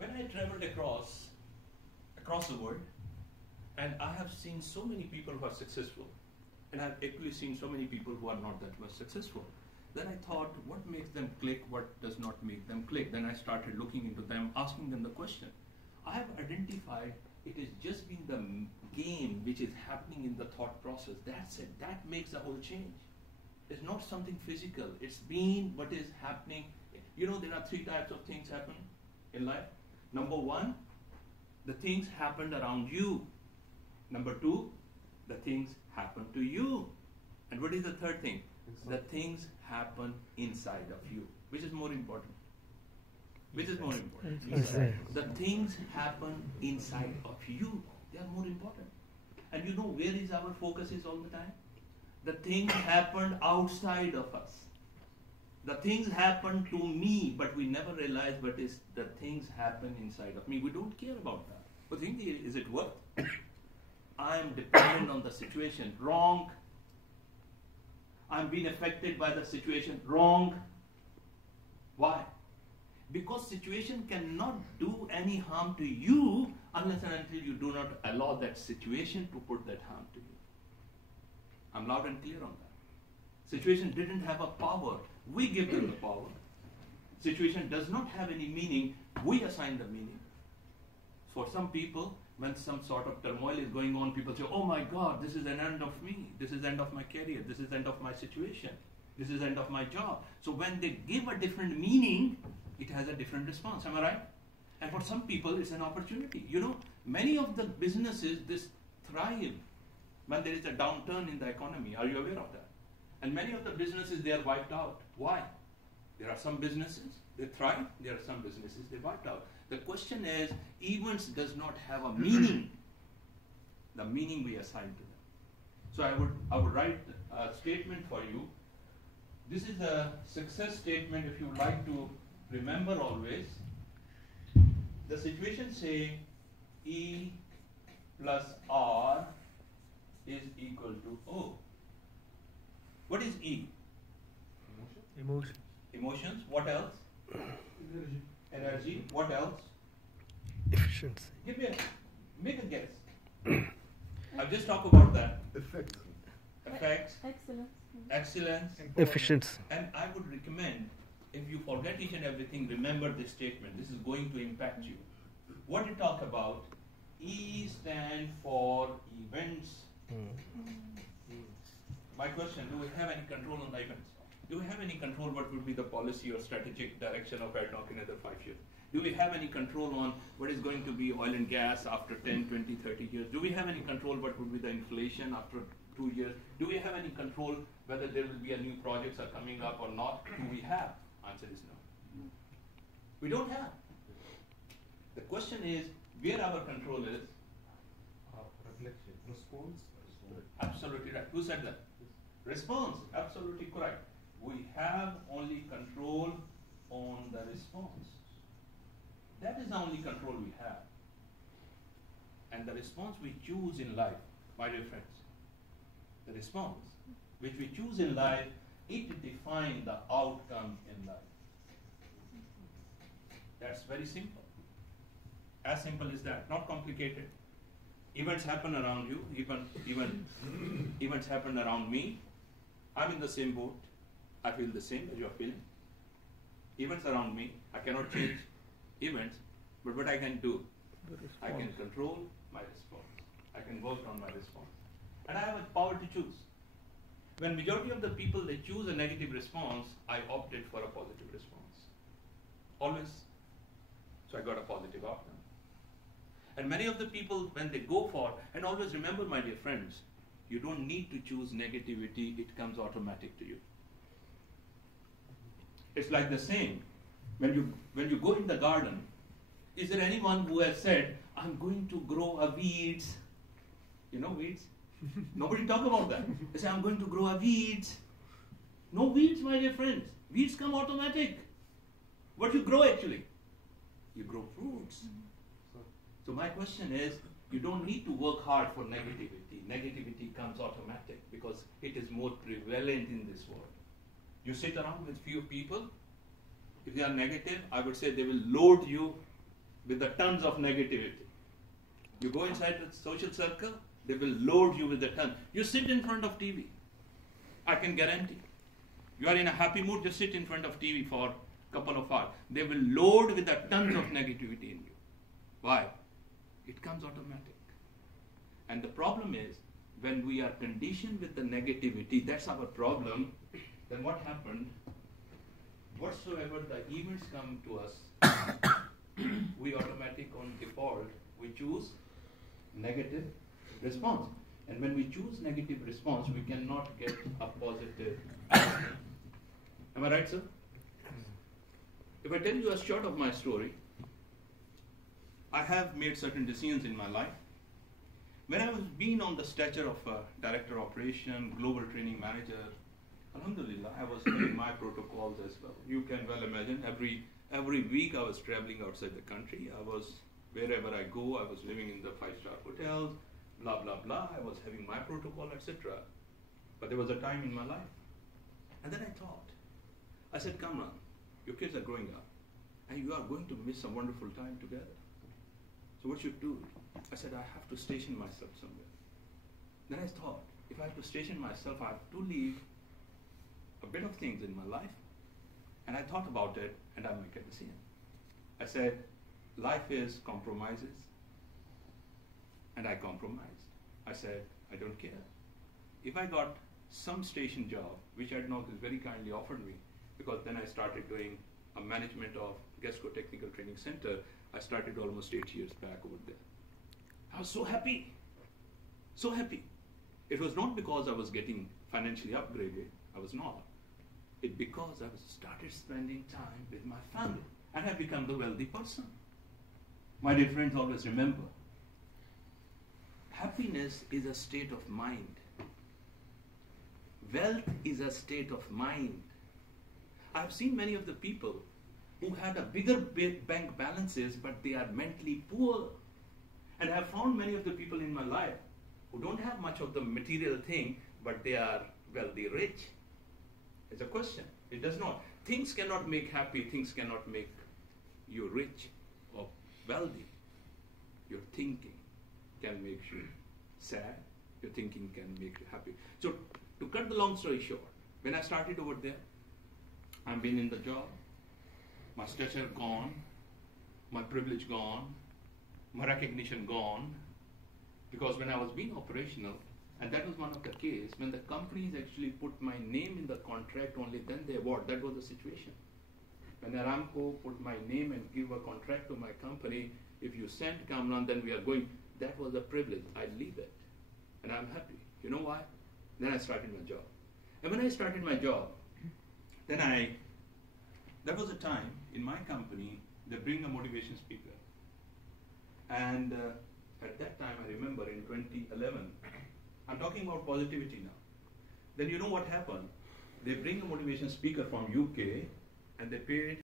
When I traveled across the world, and I have seen so many people who are successful, and I've actually seen so many people who are not that much successful. Then I thought, what makes them click, what does not make them click? Then I started looking into them, asking them the question. I have identified it is just been the game which is happening in the thought process. That's it. That makes the whole change. It's not something physical. It's been what is happening. You know, there are 3 types of things happen in life. Number 1, the things happened around you. Number 2, the things happen to you. And what is the third thing? The things happen inside of you. Which is more important? Which is more important? The things happen inside of you. They are more important. And you know where is our focus is all the time? The things happened outside of us. The things happen to me, but we never realize what is the things happen inside of me. We don't care about that. We think, is it worth? I am dependent on the situation. Wrong. I'm being affected by the situation. Wrong. Why? Because situation cannot do any harm to you unless and until you do not allow that situation to put that harm to you. I'm loud and clear on that. Situation didn't have a power. We give them the power. Situation does not have any meaning. We assign the meaning. For some people, when some sort of turmoil is going on, people say, oh my God, this is an end of me. This is the end of my career. This is the end of my situation. This is the end of my job. So when they give a different meaning, it has a different response. Am I right? And for some people, it's an opportunity. You know, many of the businesses, this thrive when there is a downturn in the economy. Are you aware of that? And many of the businesses, they are wiped out. Why? There are some businesses, they thrive. There are some businesses, they wiped out. The question is, events does not have a meaning. The meaning we assign to them. So I would write a statement for you. This is a success statement if you would like to remember always. The situation say E plus R is equal to O. What is E? Emotion. Emotions. What else? Energy. Energy. What else? Efficiency. Make a guess. I'll just talk about that. Effect. Effects. Excellence. Excellence. Efficiency. And I would recommend, if you forget each and everything, remember this statement. This is going to impact you. What you talk about, E stand for events. My question, do we have any control on the events? Do we have any control what would be the policy or strategic direction of ADNOC in another 5 years? Do we have any control on what is going to be oil and gas after 10, 20, 30 years? Do we have any control what would be the inflation after 2 years? Do we have any control whether there will be a new projects are coming up or not? Do we have? Answer is no. We don't have. The question is where our control is. Reflection. Response. Absolutely right. Who said that? Response. Absolutely correct. We have only control on the response. That is the only control we have. And the response we choose in life, my dear friends, the response which we choose in life, it defines the outcome in life. That's very simple. As simple as that, not complicated. Events happen around you, events happen around me. I'm in the same boat. I feel the same as you're feeling. Events around me, I cannot change events, but what I can do, I can control my response. I can work on my response. And I have a power to choose. When majority of the people, they choose a negative response, I opted for a positive response. Always. So I got a positive outcome. And many of the people, when they go for, and always remember, my dear friends, you don't need to choose negativity, it comes automatic to you. It's like the same. When you go in the garden, is there anyone who has said, I'm going to grow a weeds? You know weeds? Nobody talk about that. They say, I'm going to grow a weeds. No weeds, my dear friends. Weeds come automatic. What you grow actually? You grow fruits. So my question is, you don't need to work hard for negativity. Negativity comes automatic because it is more prevalent in this world. You sit around with few people, if they are negative, I would say they will load you with the tons of negativity. You go inside the social circle, they will load you with the ton. You sit in front of TV. I can guarantee. You are in a happy mood, just sit in front of TV for a couple of hours. They will load with the tons of negativity in you. Why? It comes automatic. And the problem is, when we are conditioned with the negativity, that's our problem, then what happened? Whatsoever the events come to us, we automatic on default, we choose negative response. And when we choose negative response, we cannot get a positive. Am I right, sir? If I tell you a short of my story, I have made certain decisions in my life. When I was being on the stature of a director of operation, global training manager, alhamdulillah, I was having my protocols as well. You can well imagine, every week I was traveling outside the country. I was, wherever I go, I was living in the 5-star hotels, blah, blah, blah. I was having my protocol, etc. But there was a time in my life. And then I said, Kamran, your kids are growing up, and you are going to miss a wonderful time together. So what should you do? I said, I have to station myself somewhere. Then I thought, if I have to station myself, I have to leave a bit of things in my life. And I thought about it, and I make a decision. I said, life is compromises, and I compromised. I said, I don't care. If I got some station job, which Adnoc is very kindly offered me, because then I started doing a management of Gesco Technical Training Center. I started almost 8 years back over there. I was so happy, so happy. It was not because I was getting financially upgraded, I was not. It because I was started spending time with my family, and I become the wealthy person. My dear friends, always remember, happiness is a state of mind. Wealth is a state of mind. I've seen many of the people who had a bigger bank balances, but they are mentally poor. And I've found many of the people in my life who don't have much of the material thing, but they are wealthy rich. It's a question. It does not. Things cannot make happy. Things cannot make you rich or wealthy. Your thinking can make you sad. Your thinking can make you happy. So to cut the long story short, when I started over there, I've been in the job, my stature gone, my privilege gone, my recognition gone, because when I was being operational, and that was one of the cases, when the companies actually put my name in the contract, only then they award. That was the situation. When Aramco put my name and give a contract to my company, if you send Kamran, then we are going. That was a privilege. I leave it. And I'm happy. You know why? Then I started my job. And when I started my job, then that was a time in my company, they bring a motivation speaker. And at that time, I remember in 2011, I'm talking about positivity now. Then you know what happened? They bring a motivation speaker from UK, and they paid